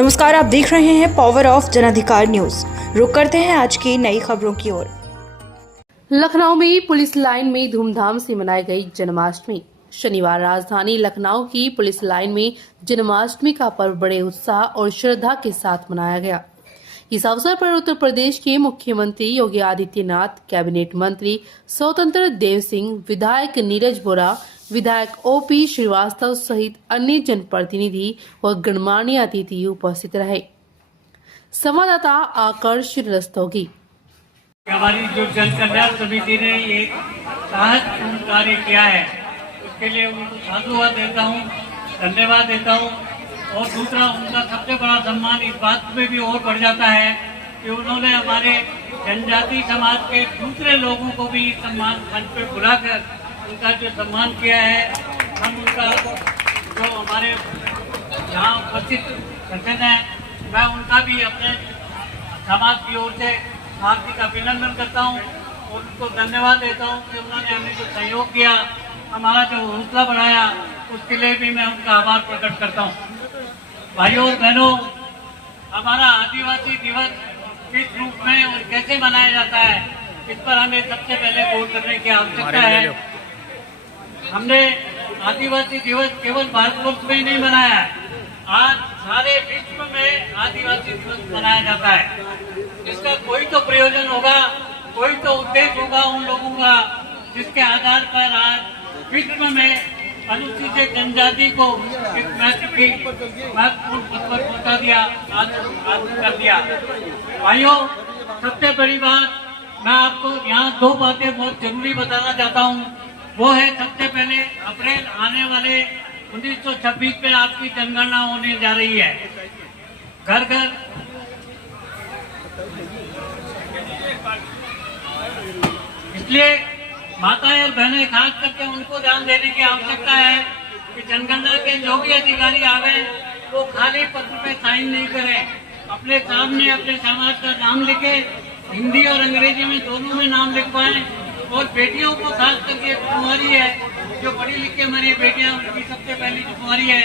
नमस्कार, आप देख रहे हैं पावर ऑफ जनाधिकार न्यूज। रुक करते हैं आज की नई खबरों की ओर। लखनऊ में पुलिस लाइन में धूमधाम से मनाई गई जन्माष्टमी। शनिवार राजधानी लखनऊ की पुलिस लाइन में जन्माष्टमी का पर्व बड़े उत्साह और श्रद्धा के साथ मनाया गया। इस अवसर पर उत्तर प्रदेश के मुख्यमंत्री योगी आदित्यनाथ, कैबिनेट मंत्री स्वतंत्र देव सिंह, विधायक नीरज बोरा, विधायक ओपी श्रीवास्तव सहित अन्य जनप्रतिनिधि व गणमान्य अतिथि उपस्थित रहे। संवाददाता आकर्ष रस्तोगी। हमारी जो जन कल्याण समिति ने एक साहसपूर्ण कार्य किया है, उसके लिए उनको साधुवाद देता हूँ, धन्यवाद देता हूँ। और दूसरा, उनका सबसे बड़ा सम्मान इस बात में भी और बढ़ जाता है कि उन्होंने हमारे जनजाति समाज के दूसरे लोगों को भी सम्मान मंच पे बुलाकर उनका जो सम्मान किया है, हम उनका जो हमारे यहाँ उपस्थित सज्जन हैं, मैं उनका भी अपने समाज की ओर से हार्दिक अभिनंदन करता हूँ और उनको धन्यवाद देता हूँ कि उन्होंने हमें जो सहयोग किया, हमारा जो हौसला बढ़ाया, उसके लिए भी मैं उनका आभार प्रकट करता हूँ। भाइयों और बहनों, हमारा आदिवासी दिवस किस रूप में और कैसे मनाया जाता है, इस पर हमें सबसे पहले गौर करने की आवश्यकता है। हमने आदिवासी दिवस केवल भारतवर्ष में ही नहीं मनाया है, आज सारे विश्व में आदिवासी दिवस मनाया जाता है। इसका कोई तो प्रयोजन होगा, कोई तो उद्देश्य होगा उन लोगों का, जिसके आधार पर आज विश्व में अनुसूचित जनजाति को एक महत्वपूर्ण पद पर पहुंचा दिया, आज कर दिया। भाइयों, सबसे बड़ी बात मैं आपको यहाँ दो बातें बहुत जरूरी बताना चाहता हूँ। वो है, सबसे पहले अप्रैल आने वाले 1926 में आपकी जनगणना होने जा रही है। घर घर इसलिए माताएं और बहनें खास करके उनको ध्यान देने की आवश्यकता है कि जनगणना के जो भी अधिकारी आवे वो खाली पत्र पे साइन नहीं करें, अपने सामने अपने समाज का नाम लिखे, हिंदी और अंग्रेजी में दोनों में नाम लिखवाएं। और बेटियों को खास करके कुंवारी है, जो पढ़ी लिखी हमारी बेटियां, उनकी सबसे पहली जो कुंवारी है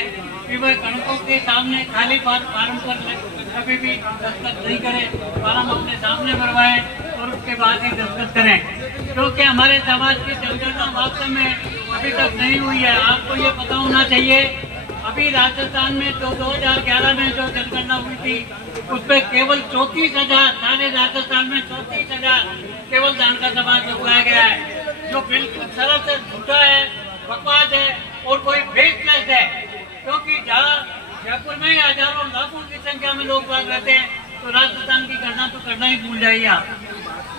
कि वह गणकों के सामने खाली फार्म पर कभी भी दस्तखत नहीं करें, फार्म अपने सामने भरवाएं और उसके बाद ही दस्तखत करें, क्योंकि हमारे समाज की जनगणना वास्तव में अभी तक नहीं हुई है। आपको ये पता होना चाहिए, अभी राजस्थान में जो 2011 में जो जनगणना हुई थी, उसमें केवल 34,000, सारे राजस्थान में 34,000 केवल जानकार समाज में बुलाया गया है, जो बिल्कुल सरासर झूठा है, बकवास है और कोई बेसलेस है। क्योंकि जहाँ जयपुर में हजारों लाखों की संख्या में लोग बाग रहते हैं, तो राजस्थान की गणना तो करना ही भूल जाइए आप।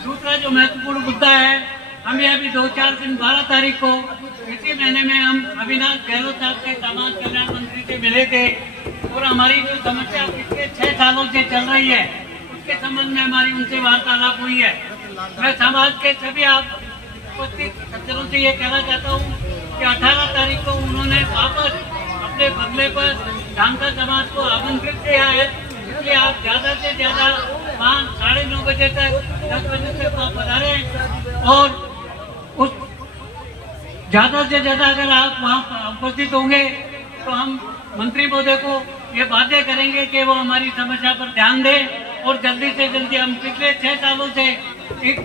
दूसरा जो महत्वपूर्ण मुद्दा है, हमें अभी 2-4 दिन 12 तारीख को इसी महीने में हम अविनाश गहलोत साहब के समाज कल्याण मंत्री से मिले थे और हमारी जो समस्या पिछले 6 सालों से चल रही है, उसके संबंध में हमारी उनसे वार्तालाप हुई है। मैं समाज के सभी आप उपस्थित सज्जनों से ये कहना चाहता हूँ कि 18 तारीख को उन्होंने वापस अपने बदले पर जानकार समाज को आमंत्रित किया है, इसलिए आप ज्यादा से ज्यादा 9:30 बजे तक 10 बजे तक वहाँ पधारें और उस ज्यादा से ज्यादा अगर आप वहाँ उपस्थित होंगे तो हम मंत्री महोदय को ये बातें करेंगे कि वो हमारी समस्या पर ध्यान दें और जल्दी से जल्दी, हम पिछले 6 सालों से इस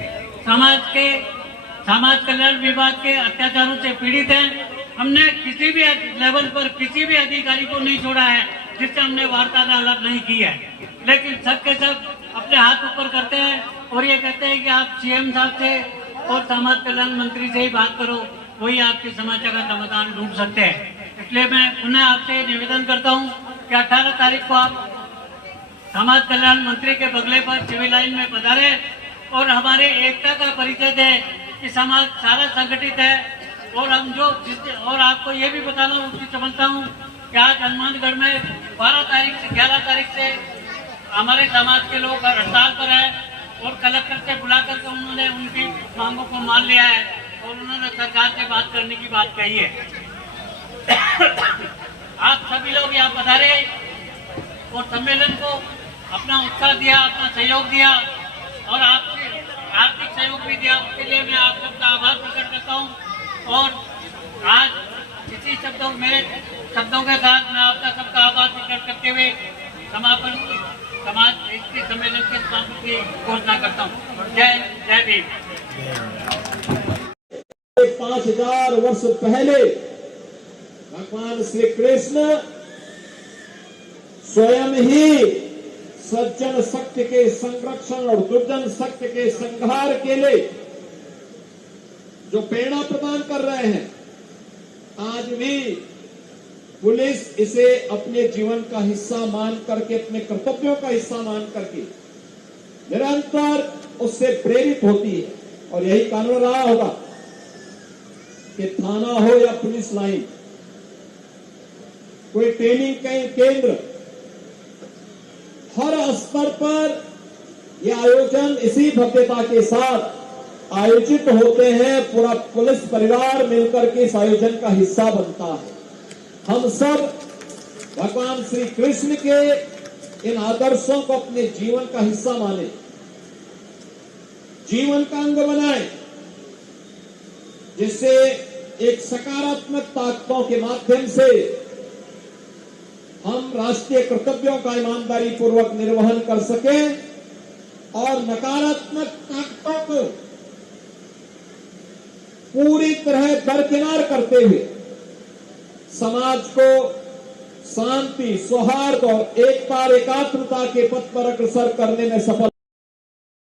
समाज कल्याण विभाग के अत्याचारों से पीड़ित हैं। हमने किसी भी लेवल पर किसी भी अधिकारी को नहीं छोड़ा है जिससे हमने वार्तालाप नहीं की है, लेकिन सब के सब अपने हाथ ऊपर करते हैं और ये कहते हैं कि आप सीएम साहब से और समाज कल्याण मंत्री से ही बात करो, वही आपकी समस्या का समाधान ढूंढ सकते हैं। इसलिए मैं पुनः आपसे निवेदन करता हूँ कि 18 तारीख को आप समाज कल्याण मंत्री के बगले पर सिविल लाइन में पधारे और हमारे एकता का परिचय दे कि समाज सारा संगठित है। और हम और आपको ये भी बताना उसकी समझता हूँ कि आज हनुमानगढ़ में 11 तारीख से हमारे समाज के लोग हड़ताल पर है और कलेक्टर से बुलाकर के उन्होंने उनकी मांगों को मान लिया है और उन्होंने सरकार से बात करने की बात कही है। आप सभी लोग यहाँ पधारे और सम्मेलन को अपना उत्साह दिया, अपना सहयोग दिया और आपसे आर्थिक सहयोग भी दिया, उसके लिए मैं आप सबका आभार प्रकट करता हूँ। और आज इसी मेरे शब्दों के साथ मैं आपका सबका आभार प्रकट करते हुए समापन समाज इसके सम्मेलन के समापन की घोषणा करता हूँ। जय जय भीम। 5000 वर्ष पहले भगवान श्री कृष्ण स्वयं ही सज्जन शक्ति के संरक्षण और दुर्जन शक्ति के संहार के लिए जो प्रेरणा प्रदान कर रहे हैं, आज भी पुलिस इसे अपने जीवन का हिस्सा मान करके, अपने कर्तव्यों का हिस्सा मान करके निरंतर उससे प्रेरित होती है। और यही कानून रहा होगा कि थाना हो या पुलिस लाइन, कोई ट्रेनिंग केंद्र, हर स्तर पर यह आयोजन इसी भव्यता के साथ आयोजित होते हैं। पूरा पुलिस परिवार मिलकर के इस आयोजन का हिस्सा बनता है। हम सब भगवान श्री कृष्ण के इन आदर्शों को अपने जीवन का हिस्सा माने, जीवन का अंग बनाए, जिससे एक सकारात्मक ताकतों के माध्यम से हम राष्ट्रीय कर्तव्यों का ईमानदारी पूर्वक निर्वहन कर सकें और नकारात्मक ताकतों को पूरी तरह दरकिनार करते हुए समाज को शांति, सौहार्द और एकता, एकात्मता के पथ पर अग्रसर करने में सफल